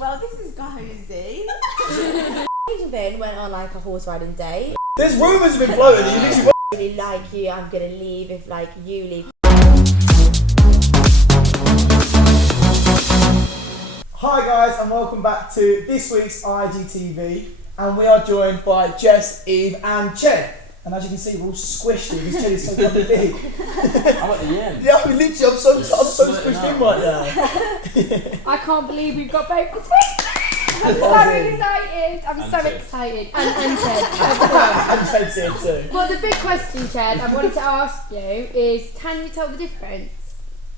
Well, this is cozy. Then went on like a horse riding date. There's rumours have been floating. You literally. I really like you. I'm gonna leave if like you leave. Hi guys, and welcome back to this week's IGTV, and we are joined by Jess, Eve, and Ched. And as you can see, we're all squished here because Ched is so fucking big. I'm at the end. Yeah, I mean, literally, I'm so squished in right now. I can't believe we've got both the twins. I'm so excited. I'm so excited. And Ched. And Ched's here too. Well, the big question, Ched, I wanted to ask you is, can you tell the difference?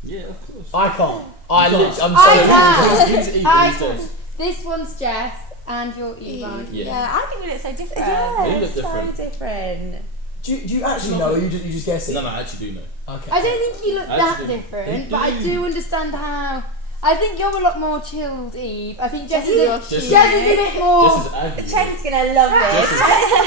Yeah, of course. I can't. I'm so I can. This one's Jess and you're Eve. Yeah, I think we look so different. Yeah, You look it's so different. different. Do you actually know, or you just guess it? No, I actually do know. Okay. I don't think you look that Actually, different, you but I do. do understand how. I think you're a lot more chilled, Eve. I think Jess Jess is is a bit more. This is Aggie. Ched's gonna love this.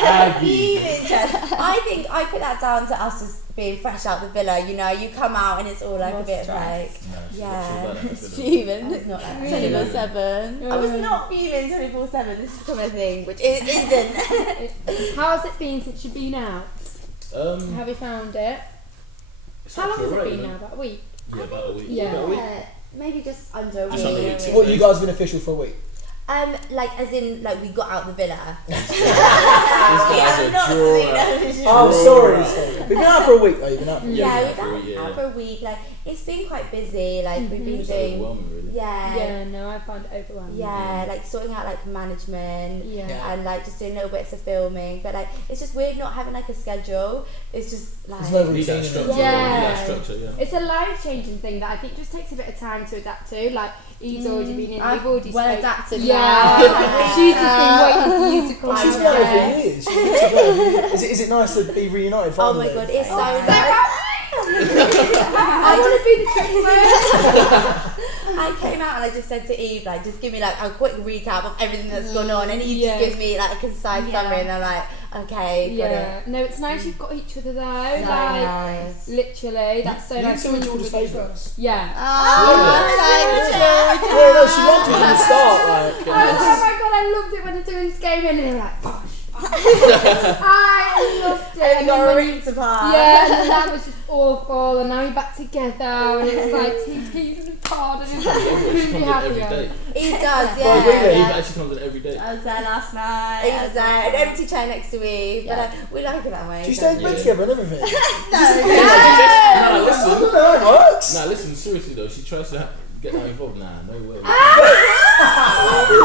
Aggie. Even Ched. I think I put that down to us just being fresh out the villa. You know, you come out and it's all like a bit of like. Yeah. Steven. It's not like 24/7. I was not feeling 24/7. This is becoming a thing, which it isn't. How's it been since you've been out? Have you found it? It's How long has actually it been alright, now? About a week? Yeah, about a week. Yeah. About a week. Maybe just under a Just under a week, week. too. What, you guys been official for a week? Like as in like we got out the villa. This guy's a drawer. Oh, sorry. We've been out for a week though. You've been out for a week. Yeah, we've we've been been out for a week, out yeah. for a week. Like it's been quite busy. Like we've been It's doing. overwhelming, really. Yeah. No, I found it overwhelming. Yeah, like sorting out like management Yeah. and like just doing little bits of filming, but like it's just weird not having like a schedule. It's just like There's no Need that routine. structure. in it. Yeah. Need that structure, yeah. It's a life-changing thing that I think just takes a bit of time to adapt to. Like, Eve's already been in, we've already well spoke- adapted Yeah, now. she's just been waiting for you to come Well, she's out. been out there for years. Is it nice to be reunited oh finally? my god, it's so So nice. I want to be the trick I came out and I just said to Eve, like, just give me like a quick recap of everything that's gone on, and Eve Yeah. just gives me like a concise summary, and I'm like, okay, got Yeah, it. no, it's nice you've got each other though. So Like, nice. literally, that's so You nice. two are George's Really favourites. Yeah. Yeah, no, she loved you from the start. Like, Oh my god, I loved it when the twins came in and they were like, bosh. I loved it. And And got then a when ring you- to part. Yeah, and then that was just awful, and now you're back together, and it's like two peas in a pod, and it's She really comes in every happier. day. He does, Oh, really? Eve yeah. actually comes in every day. I was there last night. He was there, an empty chair next to Eve, Yeah. but like, we like it that way. do you don't stay in we? bed together and everything? Nah, listen. I don't know how it works. Nah, listen, seriously though, she tries to get that involved. Nah, no way.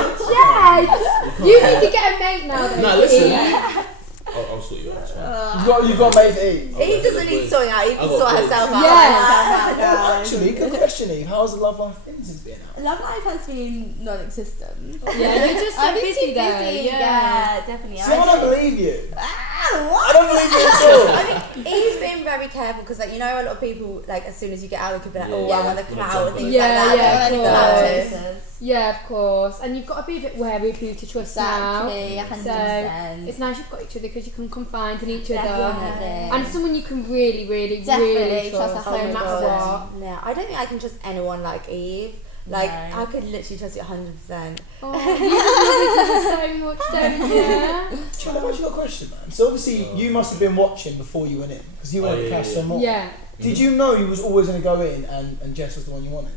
Jess, you need to get a mate now. Though, Nah, listen. Eve. I'll sort you out. It's fine. You've got mate to eat. Eve doesn't need sorting out, Eve can I've got sort boys. herself out. Yeah. Actually, good question, Eve. How's the love life been since being out? Love life has been non-existent. Yeah, you're just so I've been busy too though. busy. Yeah. Yeah, definitely. See, I don't believe you. What? I don't believe you at all. Eve's been very careful because, like, you know, a lot of people, like, as soon as you get out, they could be like, oh, Yeah. I'm on the cloud and things Yeah, like that. yeah, They're of like, course. "No." Yeah, of course. And you've got to be a bit wary of who to trust Exactly, now. 100%. So it's nice you've got each other because you can confide in each other. Definitely. And someone you can really, really, Definitely really trust trust, a no hundred matter percent. what. No, I don't think I can trust anyone like Eve. Like, No. I could literally trust you 100%. Oh, you just love each other so much, don't you? Chad, I've actually got a question, man. So obviously, you must have been watching before you went in because you went Oh, to yeah, Cash yeah. so more. Yeah. Did you know you was always going to go in and Jess was the one you wanted?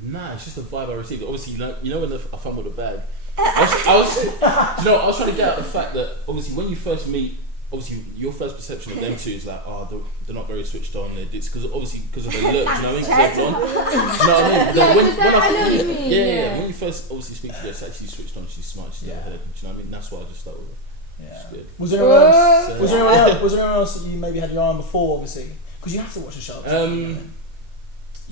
Nah, it's just the vibe I received. Obviously, you know when I fumbled the bag, I was trying to get out the fact that obviously when you first meet, obviously your first perception of them two is like, oh, they're not very switched on. It's because obviously because of their look. Do you know what I mean? 'Cause they're blonde. Do you know what I mean? But Yeah, then because I know what you mean, yeah. When you first obviously speak to Jess, actually switched on. She's smart. She's got a head. Do you know what I mean? That's why I just started with her. Yeah. She's good. Was there anyone else? So- Was there anyone else? Was there anyone else that you maybe had your eye on before? Obviously, because you have to watch the show.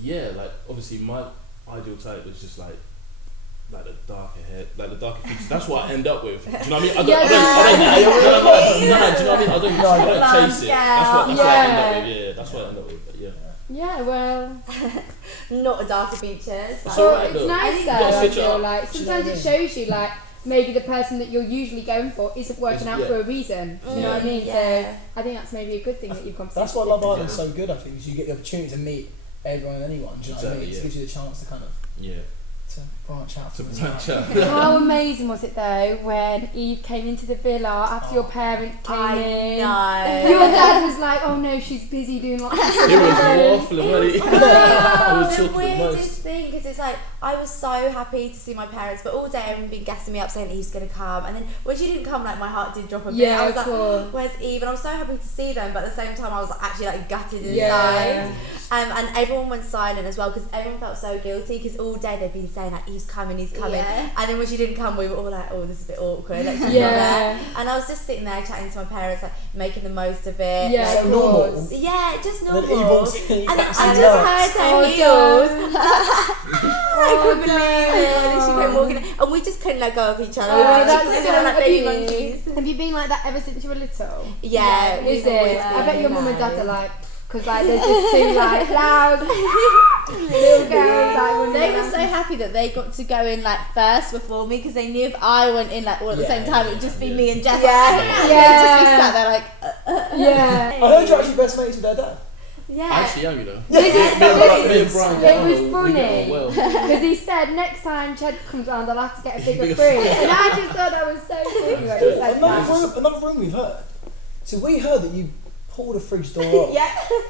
Yeah, like obviously my ideal type was just like the darker hair, like the darker features. That's what I end up with. Do you know what I mean? I don't. Do you know what I mean? I don't chase it. That's what I end up with. Yeah, that's what I end up with. But yeah. Yeah, well, Not a darker features. It's Like, alright it's though. nice You though, gotta I switch it feel up. like. Do you know Sometimes what I it shows you like, maybe the person that you're usually going for isn't working out Yeah. for a reason. Do you know what I mean? Yeah. So I think that's maybe a good thing that you've come. That's why Love Island's so good. I think is you get the opportunity to meet everyone and anyone. Do you know what I mean? Exactly, It yeah. gives you the chance to kind of Yeah. to to branch out. How amazing was it though when Eve came into the villa after your parents came in? I know. Your dad was like, "Oh no, she's busy doing lots of stuff." It was waffling, wasn't it? Oh, was the talking the weirdest most. thing, because it's like I was so happy to see my parents, but all day everyone been gassing me up saying Eve's gonna come, and then when she didn't come, like my heart did drop a bit. Yeah, I was of like, course. "Where's Eve?" And I was so happy to see them, but at the same time I was actually like gutted inside. Yeah. And everyone went silent as well, because everyone felt so guilty, because all day they'd been saying like Eve's coming, Yeah. and then when she didn't come, we were all like, "Oh, this is a bit awkward." Like, she's Yeah. not there. And I was just sitting there chatting to my parents, like making the most of it. Yeah, like, of normal. course. yeah, just And normal. then Eve walks in, And then I absolutely just nuts. heard her Oh, heels. Oh, I couldn't believe it. And then she God. came walking in, and we just couldn't let go of each other. Oh, We were that's just so like baby cute. monkeys. Have you been like that ever since you were little? Yeah, Is we've it? always I bet been your mum and dad nice. are like, because like they're just two like loud little girls. Like, They were so happy that they got to go in like first before me because they knew if I went in like all at the same time, it would just be me and Jess. Yeah. They'd just be sat there like. yeah. I heard you're actually best mates with their dad. Yeah. I actually am, you know. This Me is- and Brian It get was on, we get funny on well. because he said next time Ched comes round, I'll have to get a bigger Bigger fridge, fridge. and I just thought that was so funny when he said that. Another thing we've heard. So we heard that you pulled a fridge door off. Yeah.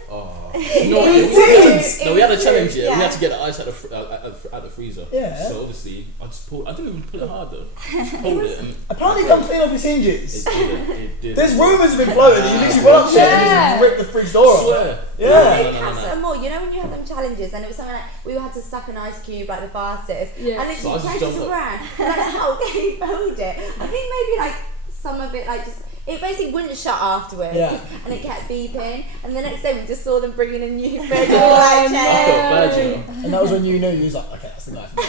Oh. It No, was no, we had a true, challenge here. yeah. We had to get the ice out of the freezer. Yeah. So obviously, I just pulled. I didn't even pull it hard though. I just pulled it and Apparently it comes clean off its hinges. it did. There's rumours have been floating that you literally went upstairs and just ripped the fridge door I off. swear. Yeah. No. And more, you know when you have them challenges and it was something like we had to suck an ice cube like the fastest, Yeah. and So I it just just jumped up. ran, and like how can you hold it? I think maybe like some of it like just. It basically wouldn't shut afterwards, Yeah. and it kept beeping. And the next day we just saw them bringing a new fridge. And we were like, I "Cheers." felt bad, you know. And that was when you knew you was like, okay, that's the guy for me.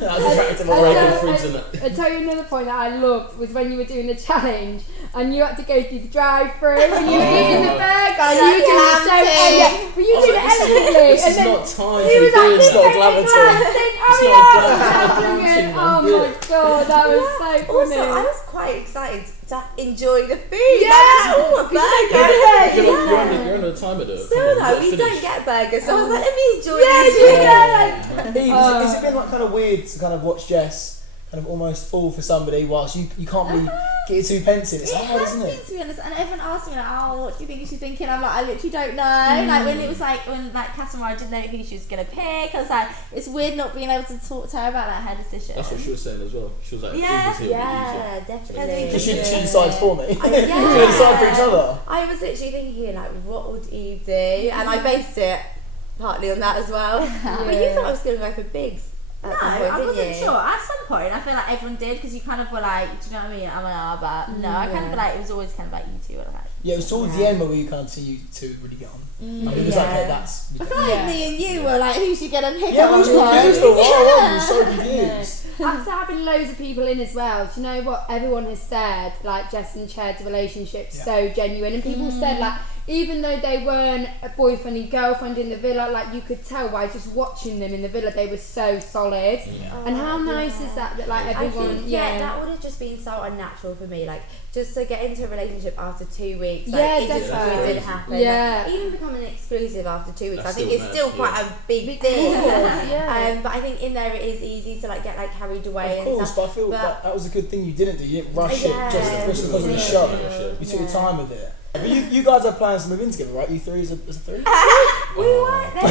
That was attractive I already. tell- fridge and that. I tell you another point that I loved was when you were doing the challenge and you had to go through the drive-through and you were eating the burger and you were doing it so but you did it elegantly This and is then not time he to was be like, doing this not is glamour glancing, to hurry not up, glamour, and glancing, went, man, oh do my it. god, that was so funny. Also, I was quite excited to enjoy the food. Yeah. Like, oh, a burger. You're on the timer though. Still Come on, though, let's we finish. don't get burgers, so I was like, let me enjoy Yeah, this. yeah. Eve, has it been like kind of weird to kind of watch Jess kind of almost fall for somebody whilst you can't really get your 2 pence in? It's hard, isn't it? To be honest, and everyone asked me like, "Oh, what do you think she's thinking?" I'm like, I literally don't know. Like when it was like when like Casamara didn't know who she was gonna pick. I was like, it's weird not being able to talk to her about like her decision. That's what she was saying as well. She was like, Yeah. "It was here, Yeah, definitely. So she decides for me. Yeah. She decide for each other. I was literally thinking, like, what would Eve do? And I based it partly on that as well. But you thought I was going to go for Biggs at some point, I didn't wasn't you? sure. At some point, I feel like everyone did because you kind of were like, do you know what I mean? I'm like, but no, I kind of feel like it was always kind of like you two were like. Yeah, it was towards the end where we kind of see you two really get on. I mean, it was like, okay, that's... I feel like me and you were like, who's she gonna pick? Yeah, at we was one point? confused for a while, we were so confused. After having loads of people in as well, do you know what everyone has said? Like Jess and Ched's relationship so genuine, and people said like even though they weren't a boyfriend and girlfriend in the villa, like you could tell by just watching them in the villa, they were so solid. And how nice is that? That like everyone, I think, that would have just been so unnatural for me. Like just to get into a relationship after 2 weeks, like Yeah, it just definitely. didn't happen. Yeah. Like, even becoming exclusive after 2 weeks, That's I think still it's mad, still yeah. quite a big deal. Yeah. But I think in there it is easy to like get like carried away Of and course, stuff. but I feel But- that was a good thing you didn't do. You didn't rush Yeah. it just because of the Yeah. show. You took your time with it. But you guys have plans to move in together, right? You three as a three? We weren't there.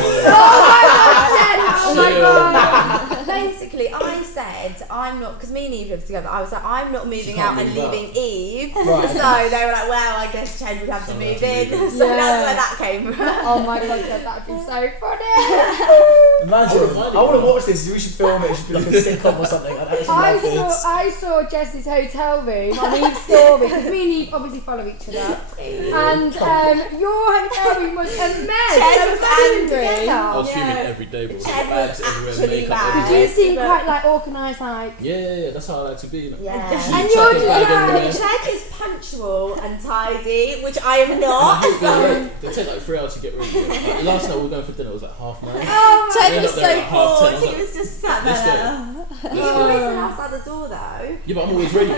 Oh my god! Basically, I said I'm not, because me and Eve lived together. I was like, I'm not moving can't out and move out. leaving Eve. Right. So they were like, well, I guess Chen would have to Someone move has to in. move in. So Yeah. that's where that came from. Oh my god, that'd be so funny. Imagine. I I want to watch this. We should film it. It should be like a sitcom or something. I'd actually love this. I saw Jess's hotel room on Eve's story because me and Eve obviously follow each other, and your hotel room was a mess. Chen So was angry. together. I was fuming Yeah. every day, bro. Chen Bags was everywhere, actually makeup bad. Did you everywhere. seem quite like organised, like? Yeah. That's how I like to be. You know? Yeah. And Chuck you're a bag just everywhere. Chen is punctual and tidy, which I am I not. hate being So. late. They take like 3 hours to get ready. Like, last night we were going for dinner. It was like 9:30. Oh Ted Yeah, was not there so at half 10, bored. I was He was just sat This there. guy. You always sit outside the door though. Yeah, but I'm always ready.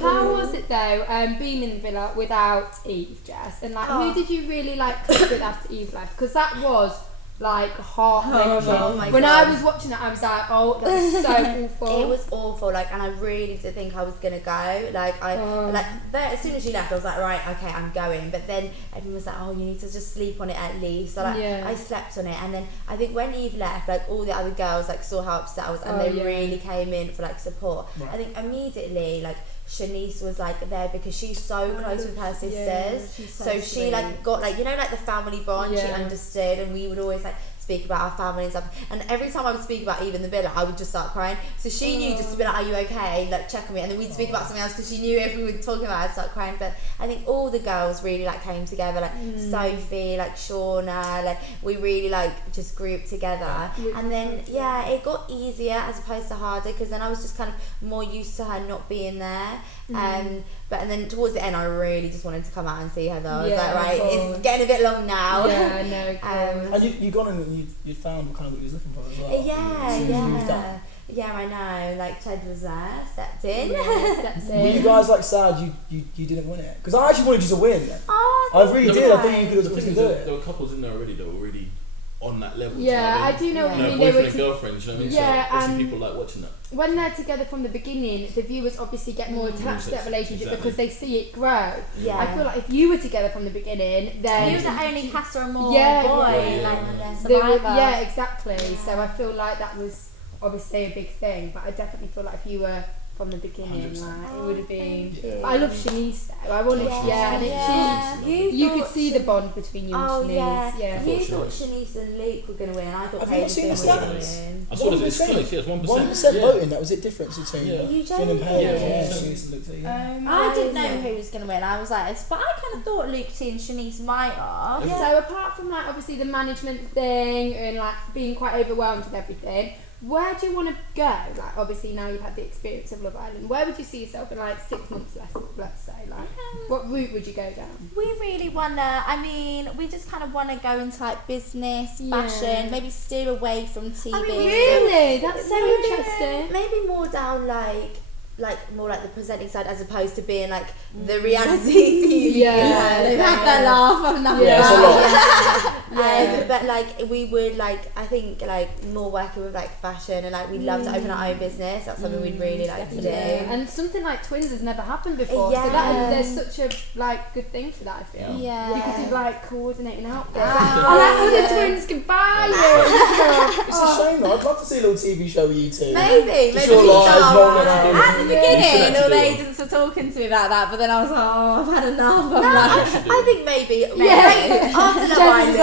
How was it though, being in the villa without Eve, Jess? And like, who did you really like cook with after Eve left? Because that was like heart-wrenching. Oh my When God. I was watching it, I was like, oh, that was so awful. It was awful, like, and I really did think I was gonna go. Like, as soon as she left, I was like, right, okay, I'm going. But then everyone was like, oh, you need to just sleep on it at least. So like, I slept on it, and then I think when Eve left, like all the other girls like saw how upset I was, and they really came in for like support. Right. I think immediately, like, Shanice was like there because she's so close with her sisters, so she like got like, you know, like the family bond. She understood, and we would always like speak about our family and stuff, and every time I would speak about even the villa, I would just start crying. So she knew just to be like, are you okay, like check on me, and then we'd speak about something else because she knew if we were talking about it, I'd start crying. But I think all the girls really like came together, like Sophie, like Shauna, like we really like just grouped together, and then it got easier as opposed to harder, because then I was just kind of more used to her not being there. And then towards the end, I really just wanted to come out and see her though. I was like, right, it's getting a bit long now. And you gone and you found kind of what you was looking for as well. Yeah, I know. Like, Ted was there, stepped in. Were you guys like sad you didn't win it? Because I actually wanted you to win. I really did. I think you could have do it. There were couples in there already that were really on that level. Yeah, I do know what you mean. Boyfriend and girlfriend, you know what I mean? Yeah, so obviously people like watching that. When they're together from the beginning, the viewers obviously get more attached to that relationship because they see it grow. Yeah. I feel like if you were together from the beginning, then you were the only Casa Amor boy, yeah, survivor. Yeah, exactly. So I feel like that was obviously a big thing, but I definitely feel like if you were from the beginning, 100%. like it would have been. But I love Shanice though. I wanted, You you could thought see the bond between you and Shanice. Yeah. You thought Shanice and Luke were going to win. I thought Paige was going to win. I saw it's close, it's 1%. 1% voting, that was it difference between You Finn and Paige. Yeah. Shanice and Luke. I didn't know who was going to win. I was like, but I kind of thought Luke T and Shanice might have. So apart from like obviously the management thing and like being quite overwhelmed with everything, where do you want to go? Like obviously now you've had the experience of Love Island, where would you see yourself in like 6 months less, let's say? Like what route would you go down? We really want to, I mean, we just kind of want to go into like business, fashion, maybe steer away from TV. I mean, Really? That's so interesting. Maybe more down like more like the presenting side as opposed to being like the reality TV. They've had that laugh. I've nothing But like we would like, I think like more working with like fashion, and like we'd love to open our own business. That's something we'd really like to do. And something like twins has never happened before, so that there's such a like good thing for that. I feel. Yeah. You could do like coordinating outfits. And like all the twins can buy you. It's a shame though. I'd love to see a little TV show with you two. Maybe Just your lives rolling out. At the beginning, all the do it. agents were talking to me about that, but then I was like, oh, I've had enough. I'm I think maybe after the Jess is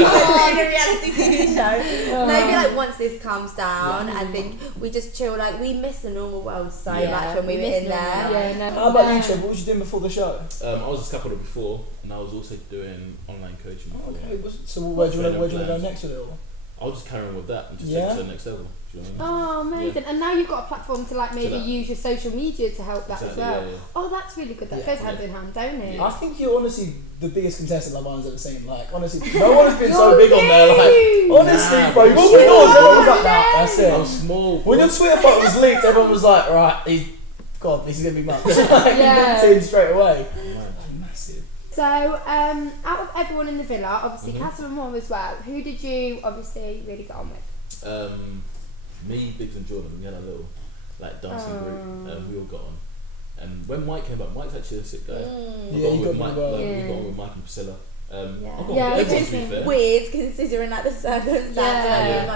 like, a reality TV show. Maybe like once this calms down, I think we just chill. Like we miss the normal world so much when we were in there. How about you, Trev? What was you doing before the show? I was a scaffolder before, and I was also doing online coaching before. Okay, so where do you want to go next with it all? I'll just carry on with that and just take it to the next level. Do you know what I mean? Oh, amazing. And now you've got a platform to like maybe use your social media to help that as well. Oh, that's really good. That goes hand in hand, don't it? I think you're honestly the biggest contestant Love Island's ever seen. Like, honestly, no one has been so big on there. Like, honestly, bro, you walked indoors, everyone was like, nah, that's it. I'm small. When your Twitter photo was leaked, everyone was like, right, God, this is going to be much. Like, you walked in straight away. Massive. So, out of everyone in the villa, obviously Casa and Mom as well, who did you obviously really get on with? Me, Biggs and Jordan, we had a little like dancing group, we all got on. And when Mike came back, Mike's actually a sick guy. We got on with Mike and Priscilla. Which is weird considering like the circumstances.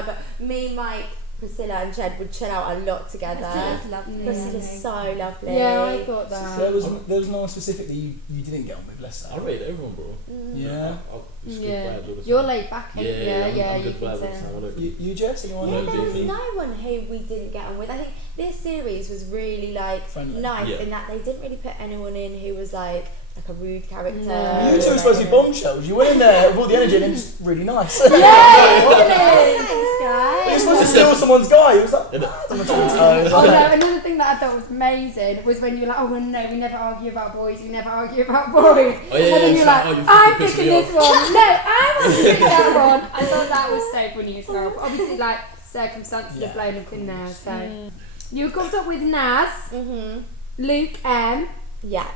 But me, Mike, Priscilla and Jed would chill out a lot together. Priscilla's so lovely. Yeah, I thought that. There was no one specifically you didn't get on with, bless her. I rate everyone, bro. Yeah. You're laid back, ain't you? Yeah, you can tell. You Jess, anyone? Yeah, there was no one who we didn't get on with. I think this series was really like nice in that they didn't really put anyone in who was like a rude character. No. You two were supposed to be bombshells. You went in there with all the energy and then just really nice. Thanks, guys. You were supposed to steal someone's guy. He was like, another thing that I thought was amazing was when you were like, oh, well, no, we never argue about boys, we never argue about boys. And then you're like, I'm picking this one. No, I want to pick that one. I thought that was so funny as well. But obviously, like, circumstances have blown up in there, so. You got up with Naz, Luke M. Yeah.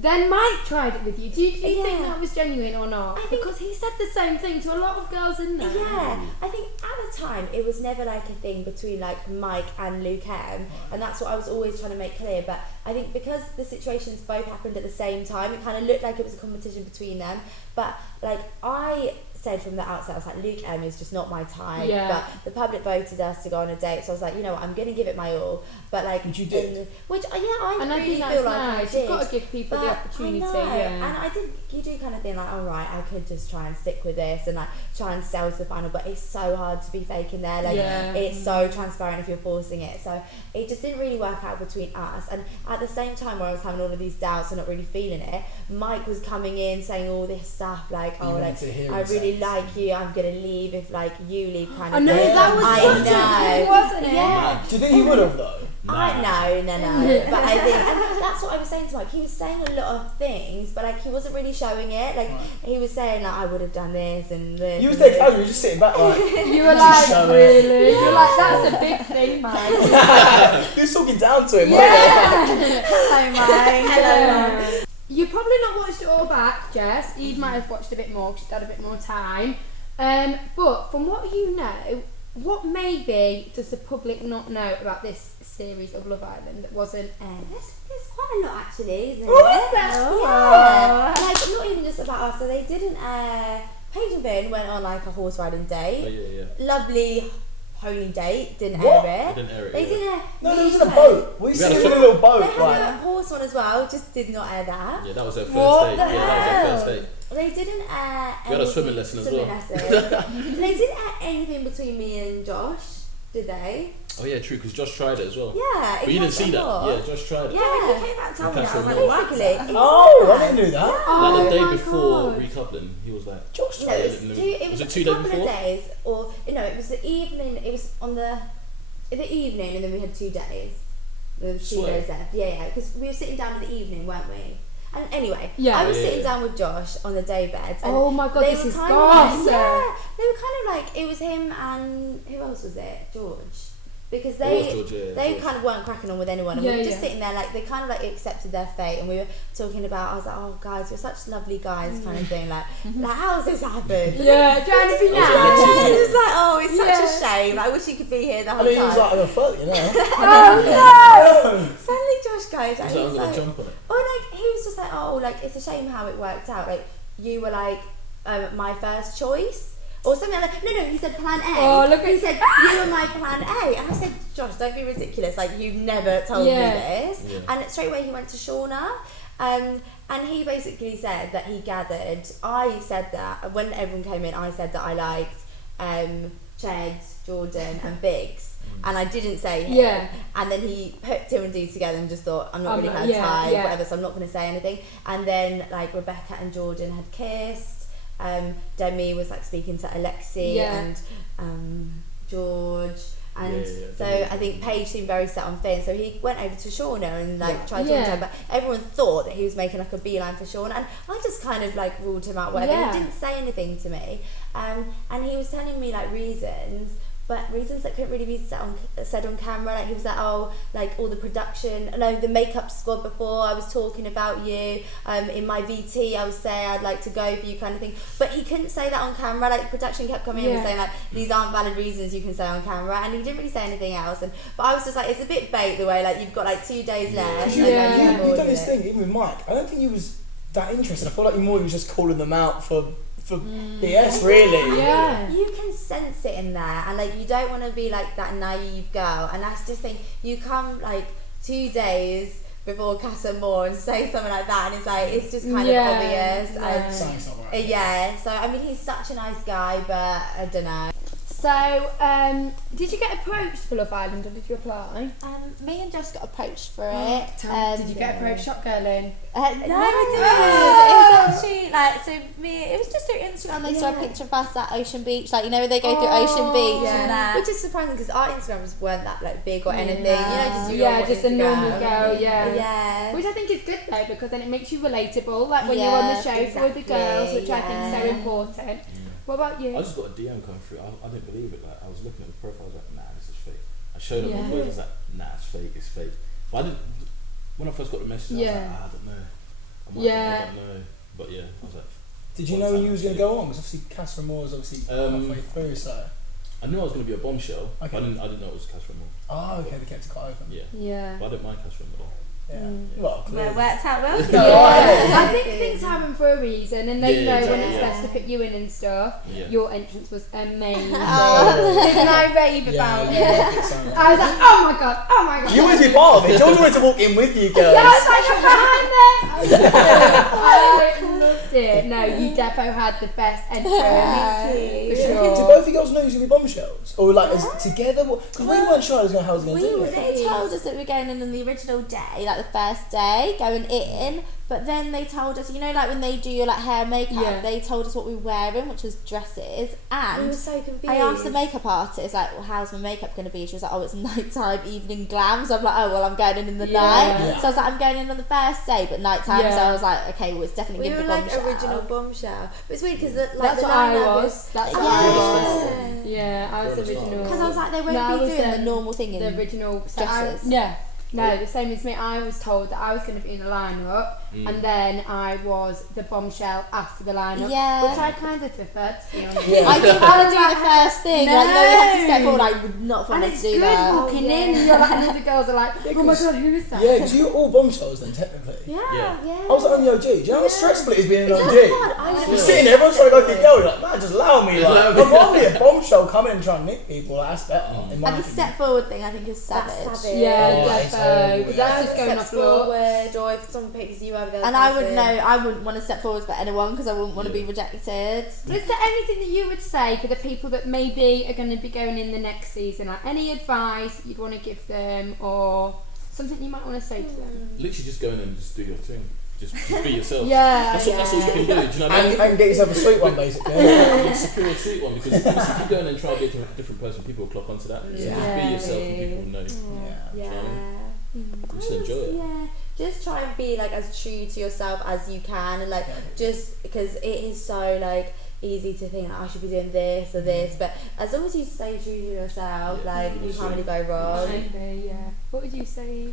Then Mike tried it with you. Do you think Yeah. that was genuine or not? Because he said the same thing to a lot of girls in there. Yeah, I think at the time it was never like a thing between like Mike and Luke M, and that's what I was always trying to make clear. But I think because the situations both happened at the same time, it kind of looked like it was a competition between them. But like I said from the outset, I was like, Luke M is just not my type. Yeah. But the public voted us to go on a date, so I was like, you know what, I'm gonna give it my all. But like, Which you did. I And I really think that's feel like nice. I You've did. got to give people the But opportunity. I know, Yeah. and I did. You do kind of think like, all right, I could just try and stick with this and like try and sell to the final, but it's so hard to be fake in there. Like Yeah. it's so transparent if you're forcing it. So it just didn't really work out between us. And at the same time, where I was having all of these doubts and not really feeling it, Mike was coming in saying all this stuff like, You oh, wanted like to hear I him really say like you. I'm gonna leave if like you leave, kind of. I know, thing. that was I such a know. thing, wasn't it? Yeah. Do you think he would have though? No. But I think, and that's what I was saying to Mike. He was saying a lot of things, but like he wasn't really showing it. Like he was saying like I would have done this and this. You was and there this. casual, you were just sitting back like. You were Just like, show it. really? You're like, that's a big thing, Mike. He was talking down to him. Hello, Mike. Yeah. You've probably not watched it all back, Jess. Eve might have watched a bit more because she's had a bit more time. But from what you know, what maybe does the public not know about this series of Love Island that wasn't aired? There's quite a lot actually, isn't What's it? that? Yeah. Like not even just about us. So they didn't. Paige and Vin went on like a horse riding date. Oh yeah. Lovely, holy date. Didn't What? air it. They didn't air it, They yeah. didn't air. No, there was in a boat. We had seen a him in a swim- little They boat. had Like, a horse one as well. Just did not air that. Yeah, that was their first What date. the Yeah, that was their hell? first date. They didn't air. We had a swimming lesson as well. They didn't air anything between me and Josh, did they? Oh yeah, true. Because Josh tried it as well. Yeah. But you didn't see that. Yeah, Josh tried it. Yeah. When you came out and told me that, I was like, Basically. what? Basically. oh, I didn't do that. Like Oh the day my before God. recoupling, he was like, Josh No, tried it it. was it was Was it 2 a days couple before? of days, or no, it was the evening. It was on the evening, and then we had 2 days. There was 2 Swear. days left. Yeah, because we were sitting down in the evening, weren't we? And anyway, Yeah. I was Yeah, sitting yeah. down with Josh on the day bed. And Oh my God, they this were is kind gossip. of like, yeah, they were kind of like, it was him and who else was it? George. Because It was George, yeah, they George. kind of weren't cracking on with anyone, and Yeah, we were just yeah. sitting there like they kind of like accepted their fate, and we were talking about. I was like, "Oh, guys, you're such lovely guys," kind of thing. Like how has this happened? Yeah, trying to be I was nice. like, And it's like, oh, it's such Yeah. a shame. I wish you could be here the I whole mean, he time. was like, I'm a fuck, you know. Oh Suddenly Josh goes, He's and like, I'm he's gonna like, jump on it. or like he was just like, oh, like it's a shame how it worked out. Like you were like my first choice. Or something like that. No, he said plan A. Oh, look He at- said, you were my plan A. And I said, Josh, don't be ridiculous. Like, you've never told me Yeah. this. Yeah. And straight away he went to Shauna. And he basically said that he gathered, I said that, when everyone came in, I said that I liked Ched, Jordan and Biggs. And I didn't say him. Yeah. And then he put 2 and 2 together and just thought, I'm not really her yeah, type, yeah. whatever, so I'm not going to say anything. And then, like, Rebecca and Jordan had kissed. Demi was like speaking to Alexi Yeah. and George, and Yeah, so Demi. I think Paige seemed very set on Finn, so he went over to Shauna and like tried to Yeah. talk to her, but everyone thought that he was making like a beeline for Shauna, and I just kind of like ruled him out whatever. Yeah. He didn't say anything to me, and he was telling me like reasons, but reasons that couldn't really be said on camera. Like he was like, oh, like all the production, no, the makeup squad before I was talking about you. In my VT, I was saying I'd like to go for you, kind of thing. But he couldn't say that on camera. Like production kept coming in and Yeah. saying like these aren't valid reasons you can say on camera, and he didn't really say anything else. But I was just like, it's a bit bait the way like you've got like 2 days left. Because and Yeah. then you're you've bored done with this it. thing, even with Mike. I don't think you was that interested. I feel like you more was just calling them out for BS, really. Yeah. You can sense it in there, and like you don't want to be like that naive girl, and that's just thing. You come like 2 days before Casa Moore and say something like that, and it's like it's just kind Yeah, of obvious. yeah. Something's not right. Yeah, so I mean he's such a nice guy, but I don't know. So, did you get approached for Love Island or did you apply? Me and Jess got approached for it. Did you get approached shop girling? No, we didn't. No. It was actually like, so it was just through Instagram. They saw a Yeah. picture of us at Ocean Beach, like, you know, where they go through Ocean Beach yeah. and that. Which is surprising because our Instagrams weren't that like big or anything. You know, just your Yeah, normal just a normal Instagram. girl, yeah. Yeah. Which I think is good though, because then it makes you relatable, like when you're on the Yeah, show for the girls, which I think is so yeah. important. What about you? I just got a DM come through. I didn't believe it. Like I was looking at the profile, I was like, nah, this is fake. I showed them Yeah. my boys, I was like, nah, it's fake. But I didn't. When I first got the message, I was Yeah. like, I don't know. I Yeah. I don't know. But yeah, I was like. Did you know you was going to go on? Because obviously Catherine Moore was obviously halfway through, so. I knew I was going to be a bombshell. Okay. I didn't know it was Catherine Moore. Oh, okay, they kept it quite open. Yeah. Yeah. But I didn't mind Catherine Moore. Yeah. Mm. Well, Well, clearly. worked out well. I think things happen for a reason, and they Yeah, know when exactly, it's yeah. best to put you in and stuff. Yeah. Your entrance was amazing. Didn't I rave Yeah, about you it? rock it so much. I was like, oh my god. You always be part of it. George wanted to walk in with you girls. Yeah, I was like, you're behind there. I loved it. No, you defo had the best entrance. Thank you. For Did sure. both of you girls know it was going to be bombshells? Or like as together? Because we weren't sure how it was going to do it. They told us that we were going in on the original day, like the first day, going in. But then they told us, you know, like when they do your like hair and makeup, Yeah. they told us what we were wearing, which was dresses. We And were so confused. I asked the makeup artist, like, well, how's my makeup going to be? She was like, oh, it's nighttime, evening glam. So I'm like, oh, well, I'm going in the Yeah. night. Yeah. So I was like, I'm going in on the first day, but nighttime. Yeah. So I was like, okay, well, it's definitely We going were to be like bombshell. original bombshell. But it's weird because like That's the what I lineup was. is- That's what Yeah. I was. Yeah, I was the original. Because I was like, they won't No, I be was, doing the normal thing in the original. So dresses. No, the same as me. I was told that I was going to be in the lineup, and then I was the bombshell after the lineup, Yeah. which I kind of preferred, to be honest. Yeah. I didn't want to do the first thing. No. Like, no, you have to step forward. I would not And want it's to do good that. walking in, and you're like, and the other girls are like, oh my god, who is that? Yeah, because you're all bombshells then, technically. Yeah. I was like on the OG. Do you know how stressful it is being an Is OG? that hard? I You're never- sitting there, everyone's trying to go get going. You're like, man, just allow me. Like, I'd rather be a bombshell coming and trying to nick people. Like, that's better. In my And the opinion. step forward thing, I think, is That's savage. savage. Yeah, Oh, it's defo. horrible. Because that's just going off Steps look. forward, or if someone picks you over the And I would know, I wouldn't want to step forward for anyone because I wouldn't want to be rejected. Is there anything that you would say for the people that maybe are going to be going in the next season? Like any advice you'd want to give them, or something you might want to say to them? Literally just go in and just do your thing. Just be yourself. Yeah, That's all you can do. Do you know what I mean? And get yourself a sweet one, basically. It's secure a sweet one because obviously if you go in and try to be a different person, people will clock onto that. So just be yourself and people will know. Yeah. Yeah. Just enjoy it. Yeah. Just try and be like as true to yourself as you can, and like just because it is so like easy to think like, I should be doing this or this, but as long as you stay true to yourself, like you can't really go wrong. Maybe, yeah. What would you say?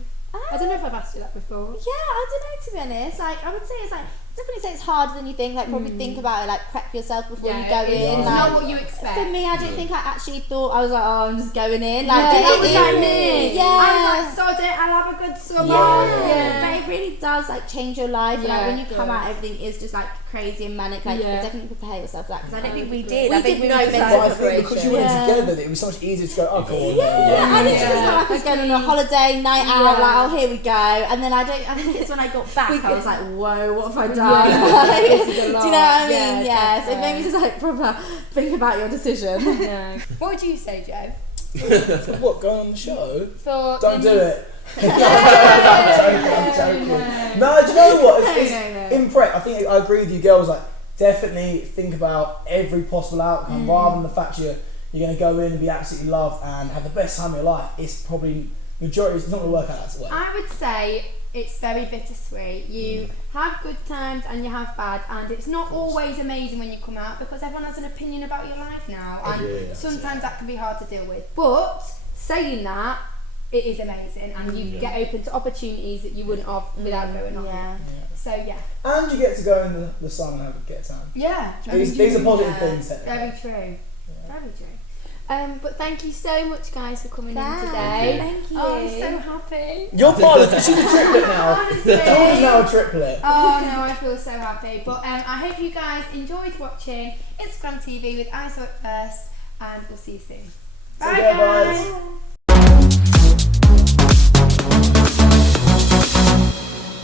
I don't know if I've asked you that before. Yeah, I don't know, to be honest. Like, I would say it's like, definitely say it's harder than you think. Like, probably think about it, like, prep yourself before you go in. It's Like, not what you expect. for me, I don't think I actually thought, I was like, oh, I'm just going in. Like, Yeah, that was it- like me. Yeah. I was like, sod it, I'll have a good summer. Yeah. But it really does like change your life. Yeah, Like when you come it out, everything is just like crazy and manic. Like Yeah. definitely prepare yourself for that because I don't think we agree. did. We I think did we no were just mental But I think because you went Yeah. together, that it was so much easier to go, oh, cool. Yeah, I think it was Yeah. like I was going on a holiday night out. Yeah. Like, oh, here we go. And then I think it's when I got back, I was like, whoa, what have I done? Yeah. Like, This is a do you know lot. what I Yeah, mean? Yeah. So it made definitely. me just like proper think about your decision. Yeah. What would you say, Joe? What, going on the show? For Don't do it. I'm joking. No, do you know what? It's No. in prep, I think I agree with you girls. Like, definitely think about every possible outcome rather than the fact you're going to go in and be absolutely loved and have the best time of your life. It's probably majority. It's not going to work out that way. I would say it's very bittersweet. You have good times and you have bad, and it's not always amazing when you come out because everyone has an opinion about your life now, and sometimes that can be hard to deal with. But saying that, it is amazing, and you get open to opportunities that you wouldn't have without going on. Yeah. So yeah. And you get to go in the sun and have a get time. Yeah. These are positive things. Very true. Very true. But thank you so much, guys, for coming in today. Thank you. Oh, I'm so happy. You're part of she's a triplet now. Honestly. George's now a triplet. Oh no, I feel so happy. But I hope you guys enjoyed watching Instagram TV with ISAWITFIRST, and we'll see you soon. Bye, Take care, guys. guys.